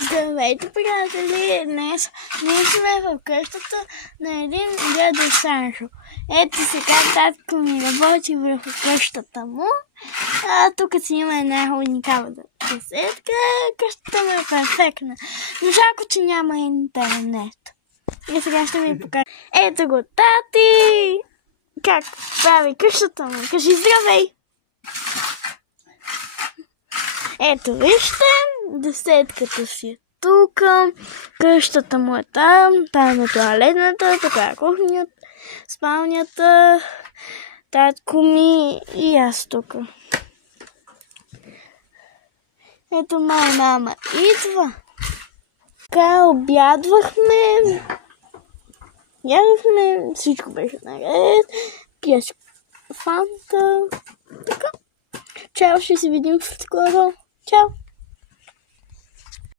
Здравейте, приятели! Днес ние сме в къщата на един дядо Саншо. Ето сега татко ми работи върху къщата му. Тук си има една уникална беседка. Къщата му е перфектна. Но жалко, че няма интернет. И сега ще ви покажа. Ето го, тати! Как прави къщата му? Кажи здравей! Ето вижте, десетката си е тук, къщата му е там е тоалетната, тук е кухнята, спалнята, татко ми и аз тук. Ето моя мама идва. Така обядвахме, ядохме, всичко беше наред, пиеш фанта, така. Чао, ще се видим скоро. Чао!